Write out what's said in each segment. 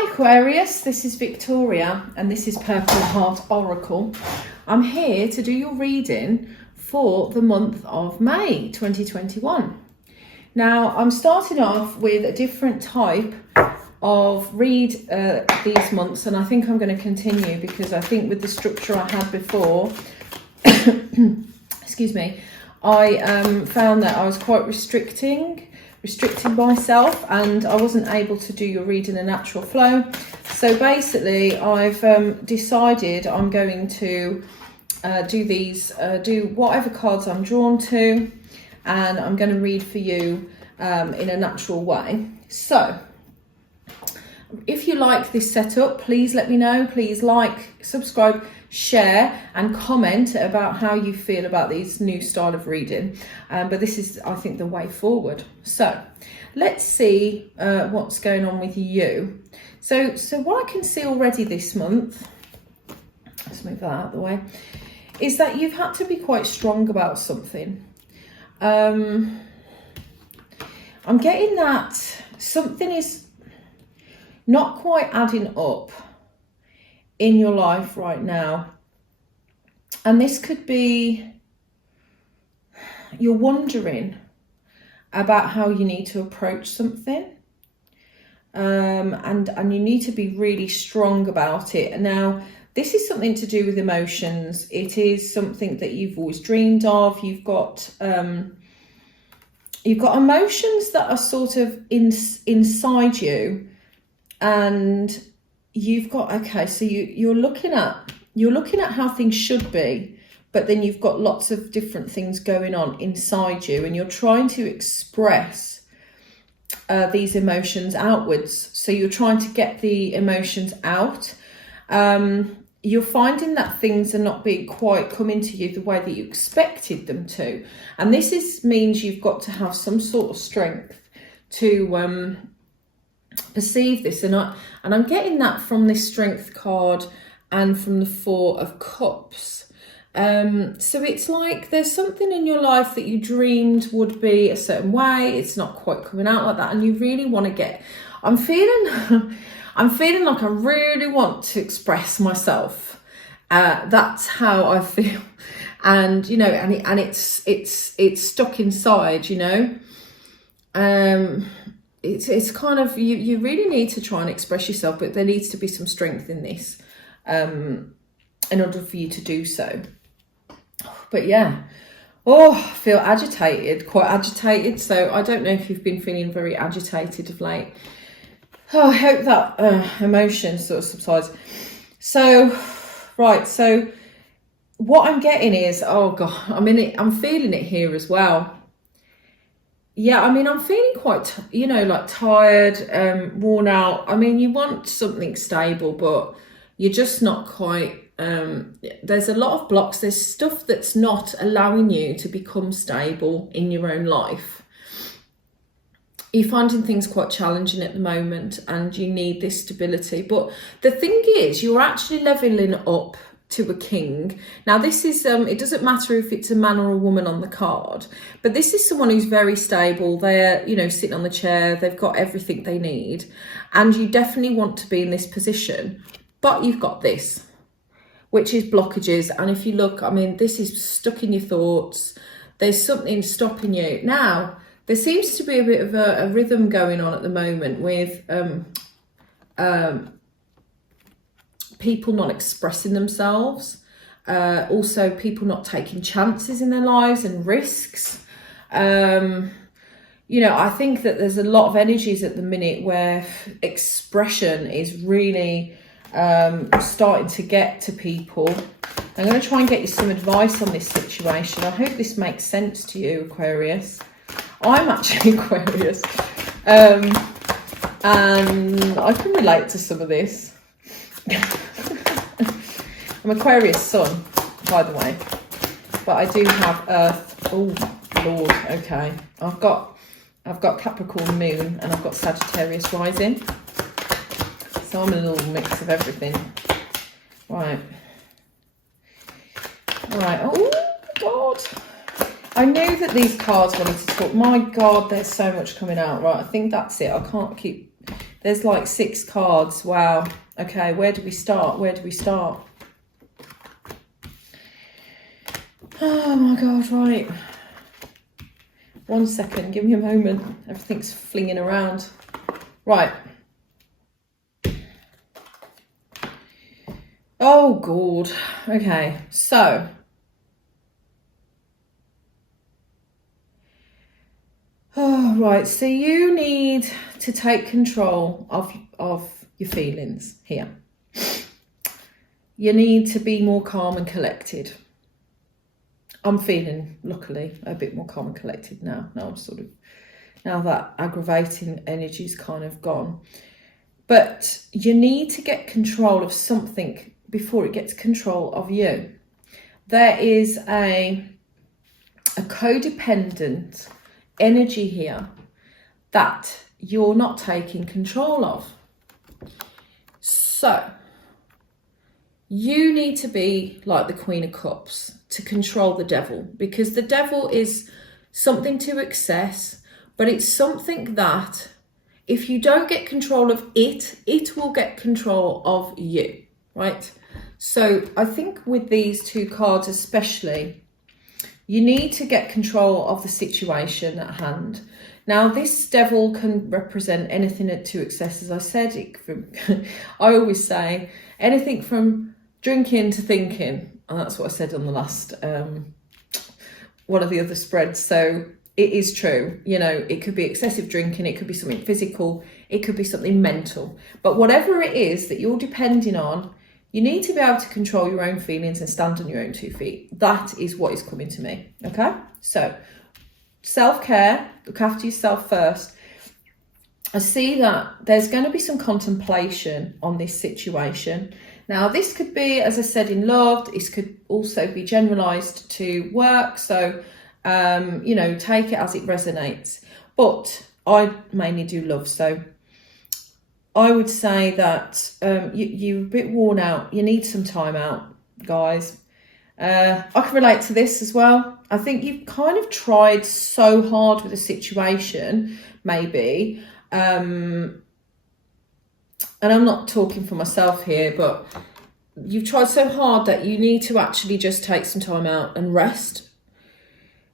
Hi Aquarius, this is Victoria and this is Purple Heart Oracle. I'm here to do your reading for the month of May 2021. Now I'm starting off with a different type of read these months, and I think I'm going to continue because I think with the structure I had before, excuse me, I found that I was quite restricting myself and I wasn't able to do your read in a natural flow. So basically I've decided I'm going to do whatever cards I'm drawn to, and I'm going to read for you in a natural way. So if you like this setup, please let me know. Please like, subscribe, share and comment about how you feel about this new style of reading. But this is, I think, the way forward. So let's see what's going on with you. So what I can see already this month, let's move that out of the way, is that you've had to be quite strong about something. I'm getting that something is not quite adding up in your life right now. And this could be you're wondering about how you need to approach something. And you need to be really strong about it. Now, this is something to do with emotions. It is something that you've always dreamed of. You've got emotions that are sort of inside you. And you've got, okay, so you're looking at how things should be, but then you've got lots of different things going on inside you, and you're trying to express these emotions outwards. So you're trying to get the emotions out. You're finding that things are not being quite coming to you the way that you expected them to, and this means you've got to have some sort of strength to perceive this, and I'm getting that from this strength card and from the Four of Cups. So it's like there's something in your life that you dreamed would be a certain way. It's not quite coming out like that, and you really want to get. I'm feeling like I really want to express myself. That's how I feel, and you know, and it's stuck inside, you know. It's kind of, you really need to try and express yourself, but there needs to be some strength in this in order for you to do so. But yeah, I feel agitated, quite agitated. So I don't know if you've been feeling very agitated of late. I hope that emotion sort of subsides. So, right, so what I'm getting is, oh God, I'm feeling it here as well. Yeah, I mean, I'm feeling quite, like tired, worn out. I mean, you want something stable, but you're just not quite, there's a lot of blocks. There's stuff that's not allowing you to become stable in your own life. You're finding things quite challenging at the moment and you need this stability. But the thing is, you're actually leveling up to a king. Now this is it doesn't matter if it's a man or a woman on the card, but this is someone who's very stable. They're sitting on the chair, they've got everything they need, and you definitely want to be in this position, but you've got this, which is blockages. And if you look, I mean, this is stuck in your thoughts. There's something stopping you. Now there seems to be a bit of a rhythm going on at the moment with people not expressing themselves, also people not taking chances in their lives and risks. I think that there's a lot of energies at the minute where expression is really starting to get to people. I'm going to try and get you some advice on this situation. I hope this makes sense to you, Aquarius. I'm actually Aquarius, and I can relate to some of this. I'm Aquarius sun, by the way, but I do have Earth. Oh Lord, okay. I've got Capricorn moon and I've got Sagittarius rising, so I'm a little mix of everything. Right. Oh God, I knew that these cards wanted to talk. My God, there's so much coming out. Right, I think that's it. I can't keep There's like 6 cards. Wow. Okay, where do we start? Where do we start? Oh my God, right. 1 second, give me a moment. Everything's flinging around. Right. Oh God. Okay, so. Oh, right. So you need to take control of your feelings here. You need to be more calm and collected. I'm feeling, luckily, a bit more calm and collected now. Now I'm sort of, now that aggravating energy's kind of gone. But you need to get control of something before it gets control of you. There is a codependent energy here that you're not taking control of. So you need to be like the Queen of Cups to control the devil, because the devil is something to excess, but it's something that if you don't get control of it, it will get control of you, right? So I think with these 2 cards especially, you need to get control of the situation at hand. Now, this devil can represent anything to excess. As I said, I always say anything from drinking to thinking. And that's what I said on the last, one of the other spreads. So it is true. You know, it could be excessive drinking. It could be something physical. It could be something mental. But whatever it is that you're depending on, you need to be able to control your own feelings and stand on your own 2 feet. That is what is coming to me, okay? So, self-care, look after yourself first. I see that there's going to be some contemplation on this situation. Now, this could be, as I said, in love. This could also be generalised to work. So, you know, take it as it resonates. But I mainly do love, so I would say that you're a bit worn out. You need some time out, guys. I can relate to this as well. I think you've kind of tried so hard with a situation, maybe. And I'm not talking for myself here, but you've tried so hard that you need to actually just take some time out and rest.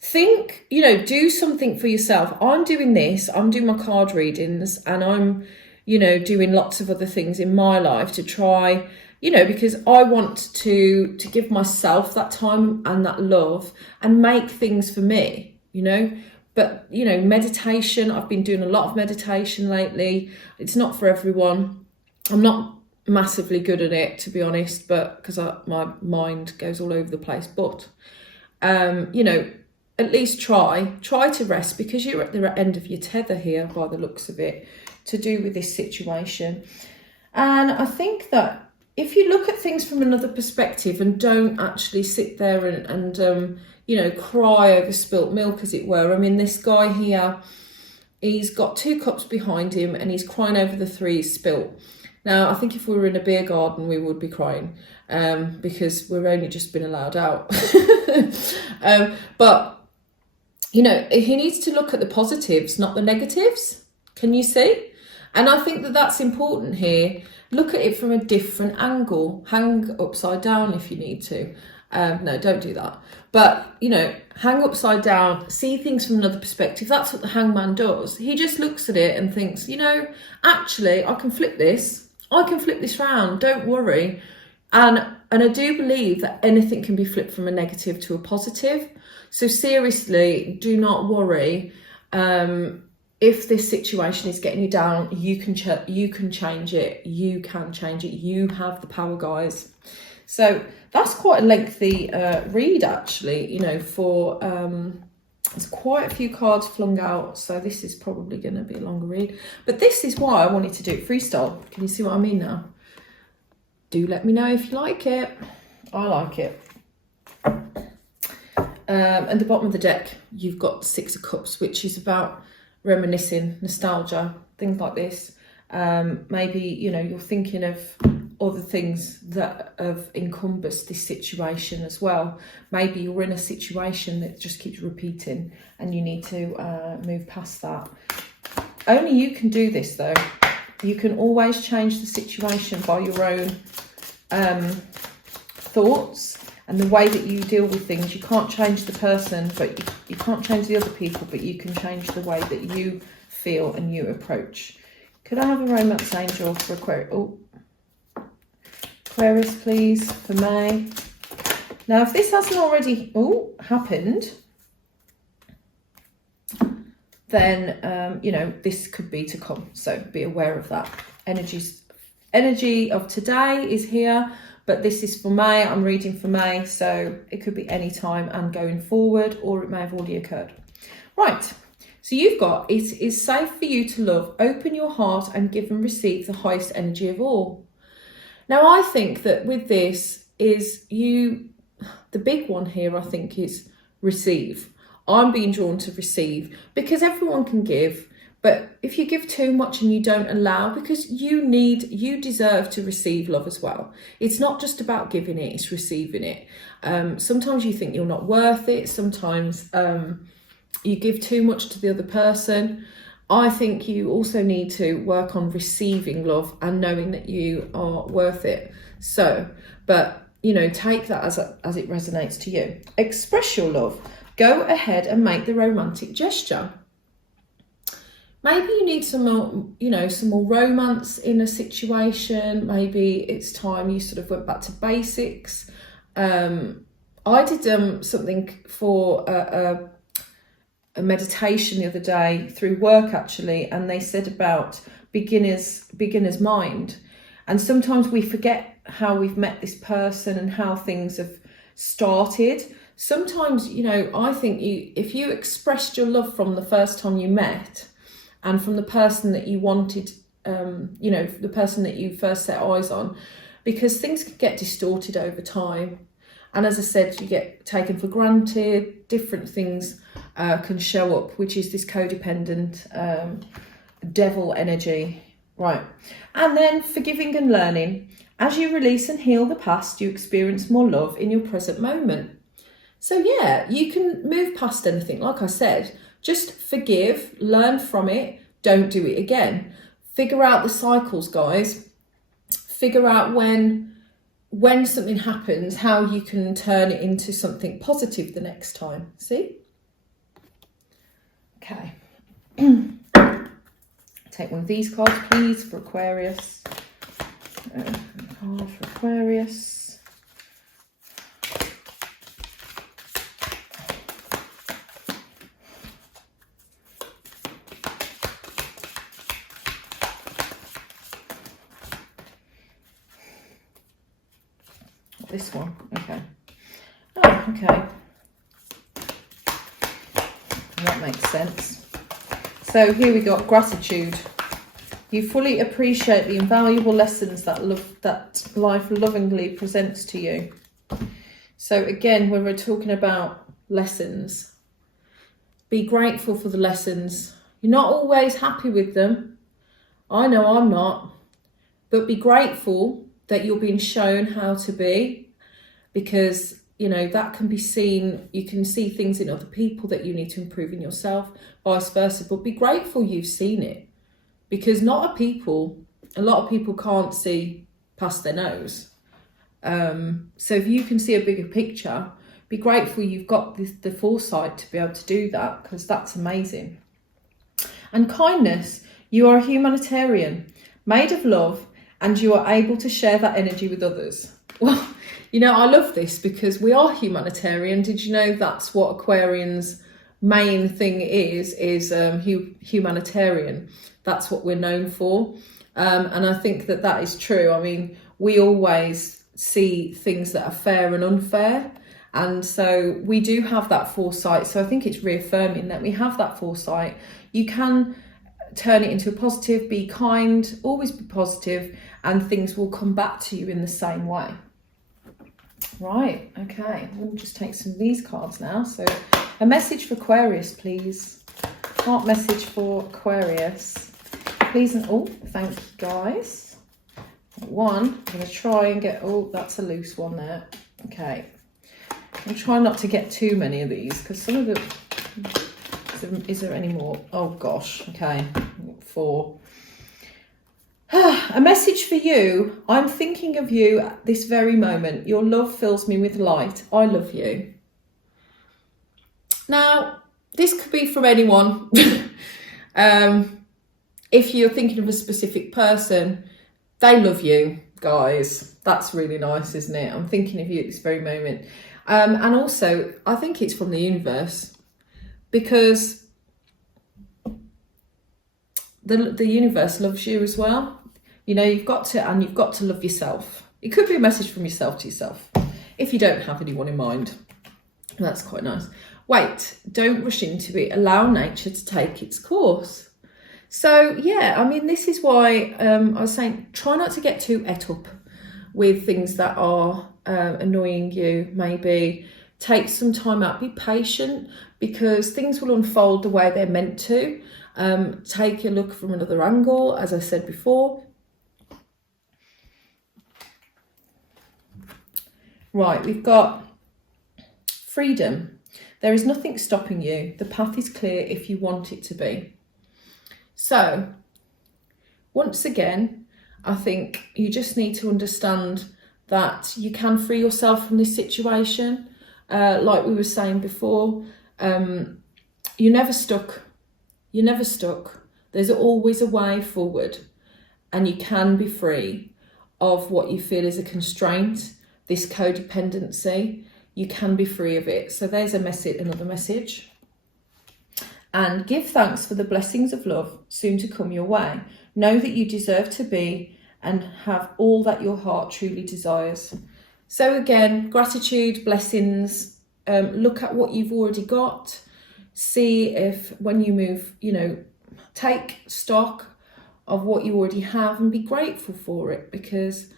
Think, you know, do something for yourself. I'm doing this. I'm doing my card readings, and I'm, you know, doing lots of other things in my life to try, you know, because I want to give myself that time and that love and make things for me, you know. But, you know, meditation, I've been doing a lot of meditation lately. It's not for everyone. I'm not massively good at it, to be honest, but because my mind goes all over the place. But, you know, at least try to rest, because you're at the end of your tether here by the looks of it, to do with this situation. And I think that if you look at things from another perspective and don't actually sit there and you know, cry over spilt milk, as it were. I mean, this guy here, he's got 2 cups behind him and he's crying over the 3 spilt. Now, I think if we were in a beer garden, we would be crying because we've only just been allowed out. But, you know, he needs to look at the positives, not the negatives. Can you see? And I think that that's important here. Look at it from a different angle. Hang upside down if you need to. No, don't do that. But, you know, hang upside down, see things from another perspective. That's what the hangman does. He just looks at it and thinks, you know, actually, I can flip this. I can flip this round. Don't worry. And I do believe that anything can be flipped from a negative to a positive. So seriously, do not worry. If this situation is getting you down, you can change it. You can change it. You have the power, guys. So that's quite a lengthy read, actually, you know, for there's quite a few cards flung out. So this is probably going to be a longer read. But this is why I wanted to do it freestyle. Can you see what I mean now? Do let me know if you like it. I like it. At the bottom of the deck, you've got 6 of Cups, which is about reminiscing, nostalgia, things like this. Maybe, you know, you're thinking of other things that have encompassed this situation as well. Maybe you're in a situation that just keeps repeating and you need to move past that. Only you can do this, though. You can always change the situation by your own thoughts and the way that you deal with things. You can't change the person, but you can't change the other people, but you can change the way that you feel and you approach. Could I have a romance angel for Aquarius? Oh, Aquarius, please, for May. Now, if this hasn't already happened, then, you know, this could be to come. So be aware of that. Energy of today is here, but this is for May. I'm reading for May, so it could be any time and going forward, or it may have already occurred. Right, so you've got, it is safe for you to love, open your heart and give and receive the highest energy of all. Now, I think that with this is the big one here, I think, is receive. I'm being drawn to receive because everyone can give, but if you give too much and you don't allow, because you deserve to receive love as well. It's not just about giving it, it's receiving it. Sometimes you think you're not worth it. Sometimes you give too much to the other person. I think you also need to work on receiving love and knowing that you are worth it. So, but you know, take that as it resonates to you. Express your love. Go ahead and make the romantic gesture. Maybe you need some more, you know, some more romance in a situation. Maybe it's time you sort of went back to basics. I did something for a meditation the other day through work, actually, and they said about beginner's mind. And sometimes we forget how we've met this person and how things have started. Sometimes, you know, I think if you expressed your love from the first time you met and from the person that you wanted, you know, the person that you first set eyes on, because things can get distorted over time. And as I said, you get taken for granted, different things can show up, which is this codependent devil energy. Right. And then forgiving and learning. As you release and heal the past, you experience more love in your present moment. So yeah, you can move past anything. Like I said, just forgive, learn from it, don't do it again. Figure out the cycles, guys. Figure out when something happens, how you can turn it into something positive the next time. See? Okay. Take one of these cards, please, for Aquarius. Card for Aquarius. This one, okay. Oh, okay. That makes sense. So here we got gratitude. You fully appreciate the invaluable lessons that life lovingly presents to you. So again, when we're talking about lessons, be grateful for the lessons. You're not always happy with them. I know I'm not. But be grateful that you're being shown how to be, because, you know, that can be seen. You can see things in other people that you need to improve in yourself, vice versa. But be grateful you've seen it. Because a lot of people can't see past their nose. So if you can see a bigger picture, be grateful you've got the foresight to be able to do that, because that's amazing. And kindness, you are a humanitarian, made of love, and you are able to share that energy with others. Well, you know, I love this because we are humanitarian. Did you know that's what Aquarians' main thing is humanitarian? That's what we're known for. And I think that is true. I mean, we always see things that are fair and unfair. And so we do have that foresight. So I think it's reaffirming that we have that foresight. You can turn it into a positive, be kind, always be positive, and things will come back to you in the same way. Right, okay. We'll just take some of these cards now. So a message for Aquarius, please. Heart message for Aquarius. Please, and oh, thank you, guys. One, I'm going to try and get, oh, that's a loose one there. Okay. I'm trying not to get too many of these, because some of them, is there any more? Oh, gosh, okay. 4. A message for you. I'm thinking of you at this very moment. Your love fills me with light. I love you. Now, this could be from anyone. If you're thinking of a specific person, they love you, guys. That's really nice, isn't it? I'm thinking of you at this very moment. And also, I think it's from the universe, because the universe loves you as well. You know, you've got to love yourself. It could be a message from yourself to yourself, if you don't have anyone in mind. That's quite nice. Wait, don't rush into it. Allow nature to take its course. So yeah, I mean, this is why I was saying, try not to get too et up with things that are annoying you. Maybe take some time out, be patient, because things will unfold the way they're meant to. Take a look from another angle, as I said before. Right, we've got freedom. There is nothing stopping you. The path is clear if you want it to be. So, once again, I think you just need to understand that you can free yourself from this situation. Like we were saying before, you're never stuck. You're never stuck. There's always a way forward, and you can be free of what you feel is a constraint, this codependency. You can be free of it. So there's a message, another message. And give thanks for the blessings of love soon to come your way. Know that you deserve to be and have all that your heart truly desires. So again, gratitude, blessings, look at what you've already got. See if when you move, take stock of what you already have and be grateful for it, because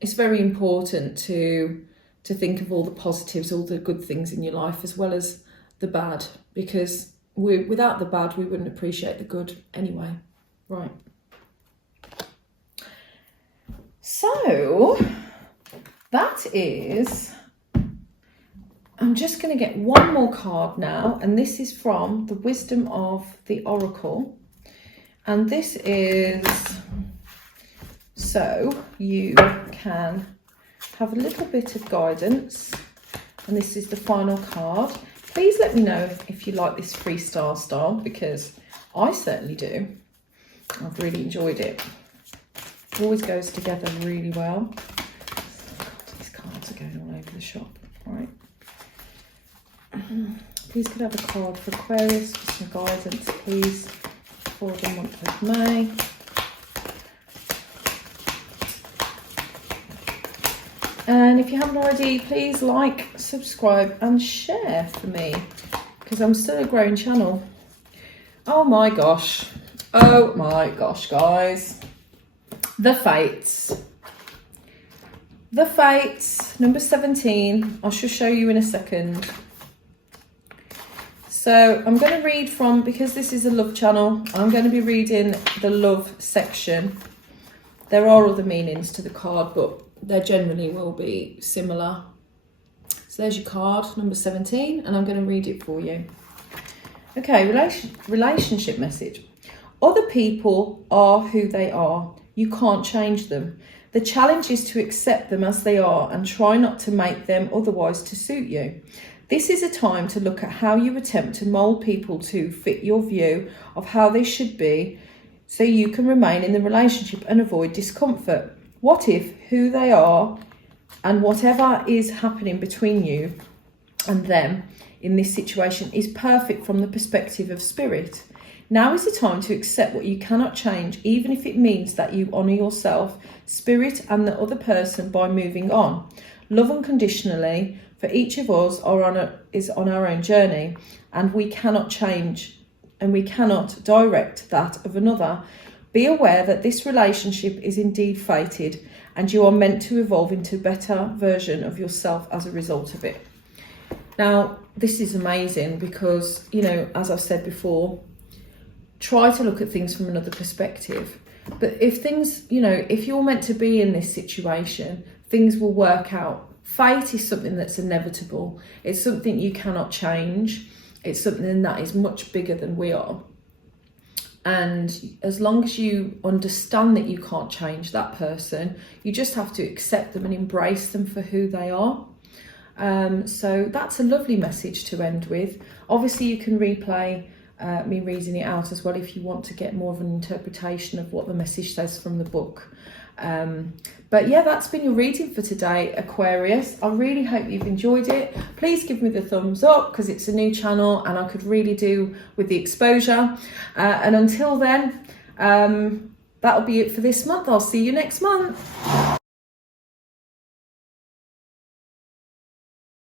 it's very important to think of all the positives, all the good things in your life, as well as the bad, because without the bad, we wouldn't appreciate the good anyway. Right. So that is, I'm just going to get one more card now, and this is from the Wisdom of the Oracle. And this is so you can have a little bit of guidance, and this is the final card. Please let me know if you like this freestyle style, because I certainly do. I've really enjoyed it. It always goes together really well. God, these cards are going all over the shop. Right. Please could I have a card for Aquarius for some guidance, please, for the month of May. And if you haven't already, please like, subscribe and share for me, because I'm still a growing channel. Oh my gosh, guys. The Fates. The Fates, number 17. I shall show you in a second. So I'm going to read from, because this is a love channel, I'm going to be reading the love section. There are other meanings to the card, but they generally will be similar. So there's your card, number 17, and I'm going to read it for you. Okay, relationship message. Other people are who they are. You can't change them. The challenge is to accept them as they are and try not to make them otherwise to suit you. This is a time to look at how you attempt to mould people to fit your view of how they should be, so you can remain in the relationship and avoid discomfort. What if who they are and whatever is happening between you and them in this situation is perfect from the perspective of spirit? Now is the time to accept what you cannot change, even if it means that you honour yourself, spirit and the other person by moving on. Love unconditionally, for each of us is on our own journey, and we cannot change and we cannot direct that of another. Be aware that this relationship is indeed fated, and you are meant to evolve into a better version of yourself as a result of it. Now, this is amazing because, as I've said before, try to look at things from another perspective. But if things, if you're meant to be in this situation, things will work out. Fate is something that's inevitable. It's something you cannot change. It's something that is much bigger than we are. And as long as you understand that you can't change that person, you just have to accept them and embrace them for who they are. So that's a lovely message to end with. Obviously, you can replay me reading it out as well if you want to get more of an interpretation of what the message says from the book. But yeah, that's been your reading for today, Aquarius. I really hope you've enjoyed it. Please give me the thumbs up because it's a new channel and I could really do with the exposure. And until then, that'll be it for this month. I'll see you next month.